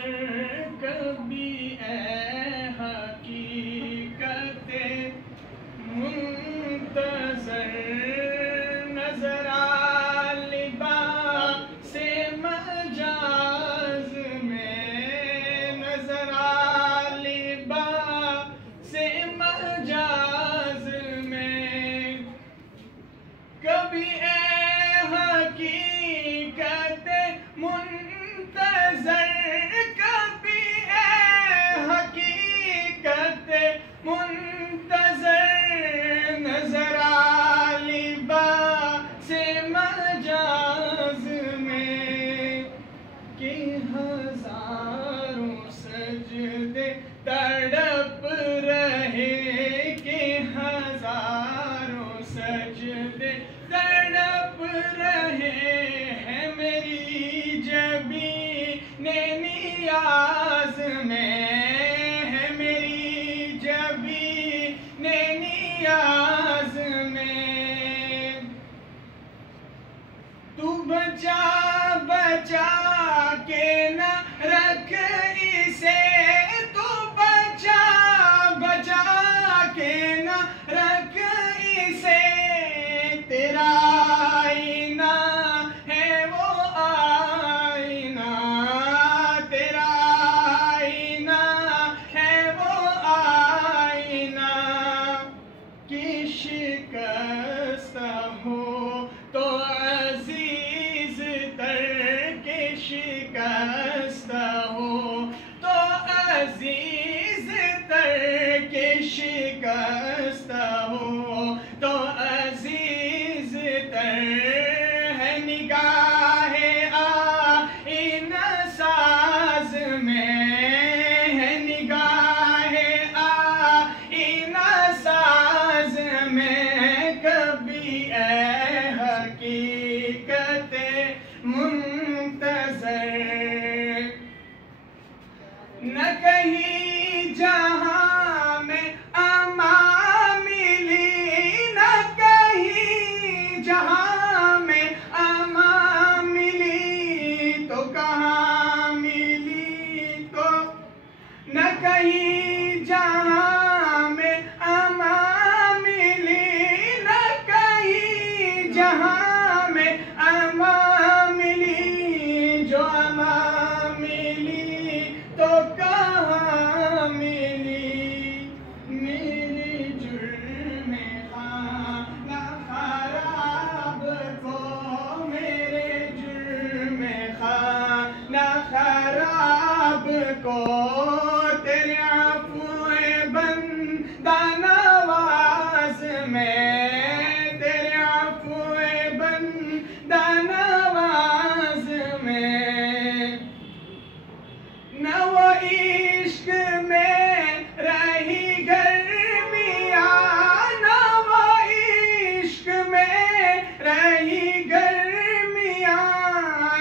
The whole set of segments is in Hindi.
कभी ए हकीकते मुंतज़र नज़र आ लिबास मजाज में, नज़र आ लिबास मजाज में। कभी ए हकीकत मुंतज़र, कभी ए हकीकत मुंतज़र नज़र आ लिबास मजाज में। कि हज़ारों सजदे तड़प रहे, कि हज़ारों सजदे तड़प रहे हैं मेरी जबीने नियाज़ में, है मेरी जबीने नियाज़ में। तू बचा बचा के न रख इसे, तू बचा बचा के न रख इसे। तेरा आईना है वो आईना, तेरा आईना है वो आईना। कि शिकस्त हो तो अजीज तर, के शिकस्त हो तो अजीज तर, के शिकस्त हो तो अजीज तर। है निगाहे आईना साज में, है निगाहे आईना साज में। कभी ए हकीकत मुंतज़र, न कहीं जहां में अमा मिली, न कहीं जहां में अमा मिली तो कहाँ मिली, तो न कहीं जहां में अमा मिली, न कहीं जहां में अमा मिली। जो अमा मिली तो कहाँ मिली। मेरे जुर्म खाना खराब को, मेरे जुर्म खाना खराब को तेरे अफ़्वे बंदा नवाज में, तेरे अफ़्वे बंदा नवाज में। न वो इश्क में रही गर्मियाँ, न वो इश्क में रही गर्मियाँ,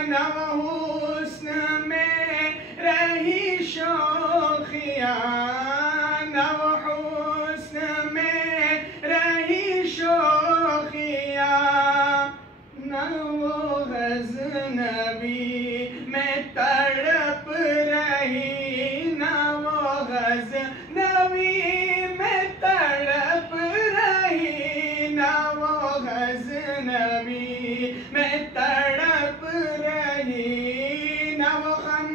न वो हुस्न में रही शौखियाँ, न वो हुस्न में रही शौखियाँ। न वो गज़नबी में तड़प रही, न वो गज़नबी में तड़प रही, न वो गज़नबी में तड़प रही। न वो गम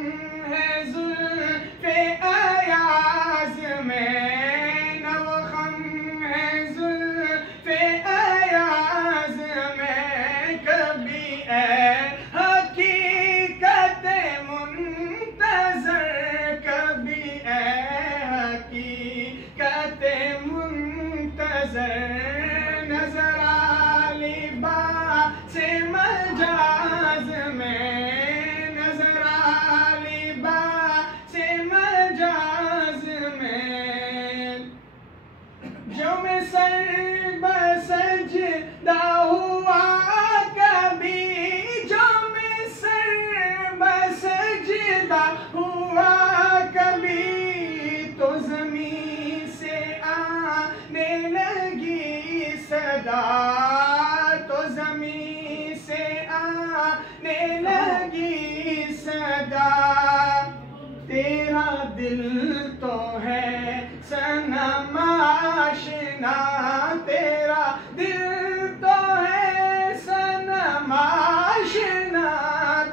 है ज़ुल्फ़े अयाज़ में, न वो गम है ज़ुल्फ़े अयाज़ में। कभी ए हकीकत मुंतज़र, कभी ए हकीकत मुंतज़र नज़र आ लिबास मजाज में, नज़र आ लिबास मजाज में। जो मैं सर बसजदा हुआ कभी, जो मैं सर बसजदा हुआ कभी, तो ज़मीं से आने लगी सदा, तो ज़मीं से आने लगी सदा। दिल तो है सनम आशिना, तेरा दिल तो है सनम आशिना,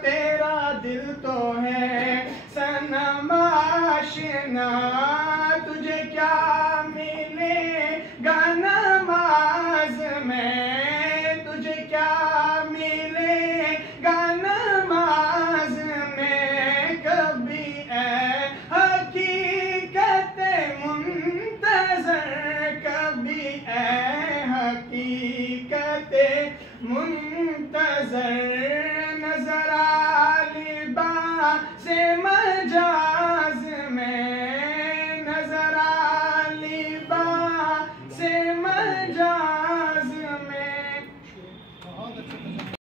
तेरा दिल तो है सनम आशिना।